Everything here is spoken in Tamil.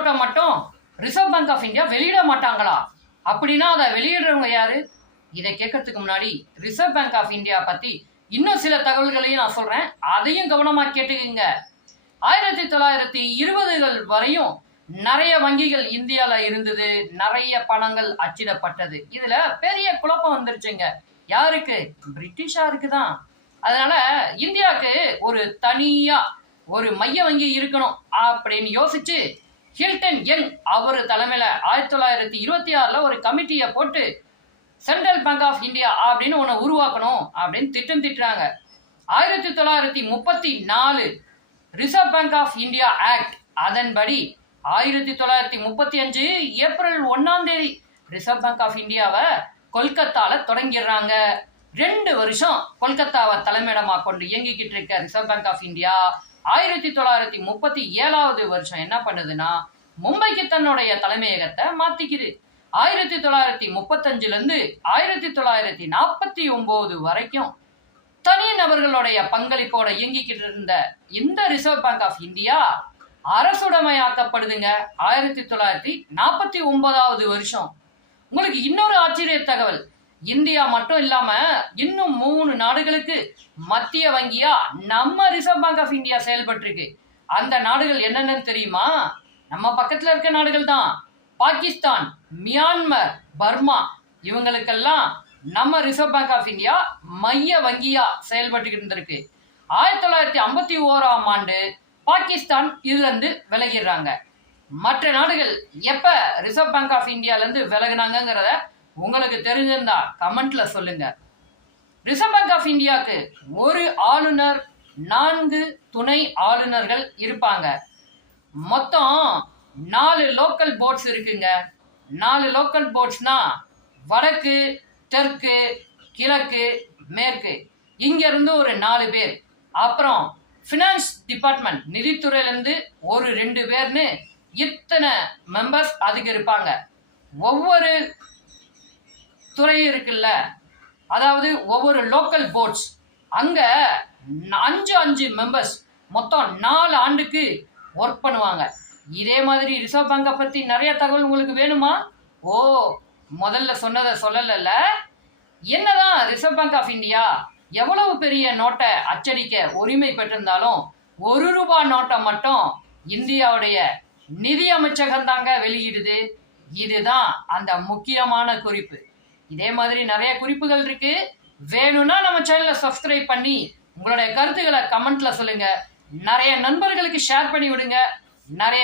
நோட்டை மட்டும் ரிசர்வ் பேங்க் ஆஃப் இந்தியா வெளியிட மாட்டாங்களா? அப்படின்னா அதை வெளியிடுறவங்க யாரு? இதை கேட்கறதுக்கு முன்னாடி ரிசர்வ் பேங்க் ஆஃப் இந்தியா பத்தி இன்னும் சில தகவல்களையும் நான் சொல்றேன், அதையும் கவனமா கேட்டுக்குங்க. 1920கள் வரையும் நிறைய வங்கிகள் இந்தியால இருந்தது, நிறைய பணங்கள் அச்சிடப்பட்டது. இதுல பெரிய குழப்பம் வந்துருச்சுங்க. யாருக்கு? பிரிட்டிஷாருக்கு தான். அதனால இந்தியாவுக்கு ஒரு தனியா ஒரு மைய வங்கி இருக்கணும் அப்படின்னு யோசிச்சு ஹில்டன் யங் அவர் தலைமையில 1926ல ஒரு கமிட்டியை போட்டு சென்ட்ரல் பேங்க் ஆஃப் இந்தியா அப்படின்னு ஒன்று உருவாக்கணும் அப்படின்னு திட்டம் திட்டுறாங்க. 1934 reserve bank of India act, அதன்படி 1935 ஏப்ரல் 1ஆம் தேதி ரிசர்வ் பேங்க் ஆஃப் இந்தியாவை கொல்கத்தால தொடங்கிடுறாங்க. 2 வருஷம் கொல்கத்தாவை தலைமையிடமா கொண்டு இயங்கிக்கிட்டு இருக்க ரிசர்வ் பேங்க் ஆஃப் இந்தியா 1937வது வருஷம் என்ன பண்ணுதுன்னா மும்பைக்கு தன்னுடைய தலைமையகத்தை மாத்திக்குது. 1935ல இருந்து 1949 வரைக்கும் தனி நபர்களுடைய பங்களிப்போட இயங்கிக்கிட்டு இருந்த இந்த ரிசர்வ் பேங்க் ஆஃப் இந்தியா அரசுடைமையாக்கப்படுதுங்க 1949வது வருஷம். உங்களுக்கு இன்னொரு ஆச்சரிய தகவல், இந்தியா மட்டும் இல்லாம இன்னும் 3 நாடுகளுக்கு மத்திய வங்கியா நம்ம ரிசர்வ் பேங்க் ஆஃப் இந்தியா செயல்பட்டு இருக்கு. அந்த நாடுகள் என்னென்னு தெரியுமா? நம்ம பக்கத்துல இருக்க நாடுகள் தான். பாகிஸ்தான், மியான்மர், பர்மா, இவங்களுக்கெல்லாம் நம்ம ரிசர்வ் பேங்க் ஆஃப் இந்தியா மைய வங்கியா செயல்பட்டு இருந்திருக்கு. 1951ஆம் ஆண்டு பாகிஸ்தான் இதுல இருந்து விலகிடுறாங்க. மற்ற நாடுகள் எப்ப ரிசர்வ் பேங்க் ஆஃப் இந்தியால இருந்து விலகினாங்கிறத உங்களுக்கு தெரிஞ்சிருந்தா கமெண்ட்ல சொல்லுங்க. ரிசர்வ் பேங்க் ஆஃப் இந்தியாவுக்கு ஒரு ஆளுநர், 4 துணை ஆளுநர்கள் இருப்பாங்க. மொத்தம் 4 லோக்கல் போர்ட்ஸ் இருக்குங்க. 4 லோக்கல் போர்ட்ஸ்னா வடக்கு, தெற்கு, கிழக்கு, மேற்கு, இங்க இருந்து ஒரு 4 பேர், அப்புறம் ஃபினான்ஸ் டிபார்ட்மெண்ட் நிதித்துறையிலிருந்து ஒரு 2 பேர்னு இத்தனை மெம்பர்ஸ் அதுக்கு இருப்பாங்க. ஒவ்வொரு துறை இருக்குல்ல, அதாவது ஒவ்வொரு லோக்கல் போர்ட்ஸ் அங்க 5 மெம்பர்ஸ் மொத்தம் 4 ஆண்டுக்கு ஒர்க் பண்ணுவாங்க. இதே மாதிரி ரிசர்வ் பேங்கை பத்தி நிறைய தகவல் உங்களுக்கு வேணுமா? ஓ, முதல்ல சொன்னதை சொல்லல. என்னதான் ரிசர்வ் பேங்க் ஆஃப் இந்தியா எவ்வளவு பெரிய நோட்டை அச்சடிக்க உரிமை பெற்றிருந்தாலும் 1 ரூபாய் நோட்டை மட்டும் இந்தியாவுடைய நிதி அமைச்சகம் தாங்க வெளியிடுது. இதுதான் அந்த முக்கியமான குறிப்பு. இதே மாதிரி நிறைய குறிப்புகள் இருக்கு. வேணும்னா நம்ம சேனலை சப்ஸ்கிரைப் பண்ணி உங்களுடைய கருத்துக்களை கமெண்ட்ல சொல்லுங்க. நிறைய நண்பர்களுக்கு ஷேர் பண்ணி விடுங்க. நிறைய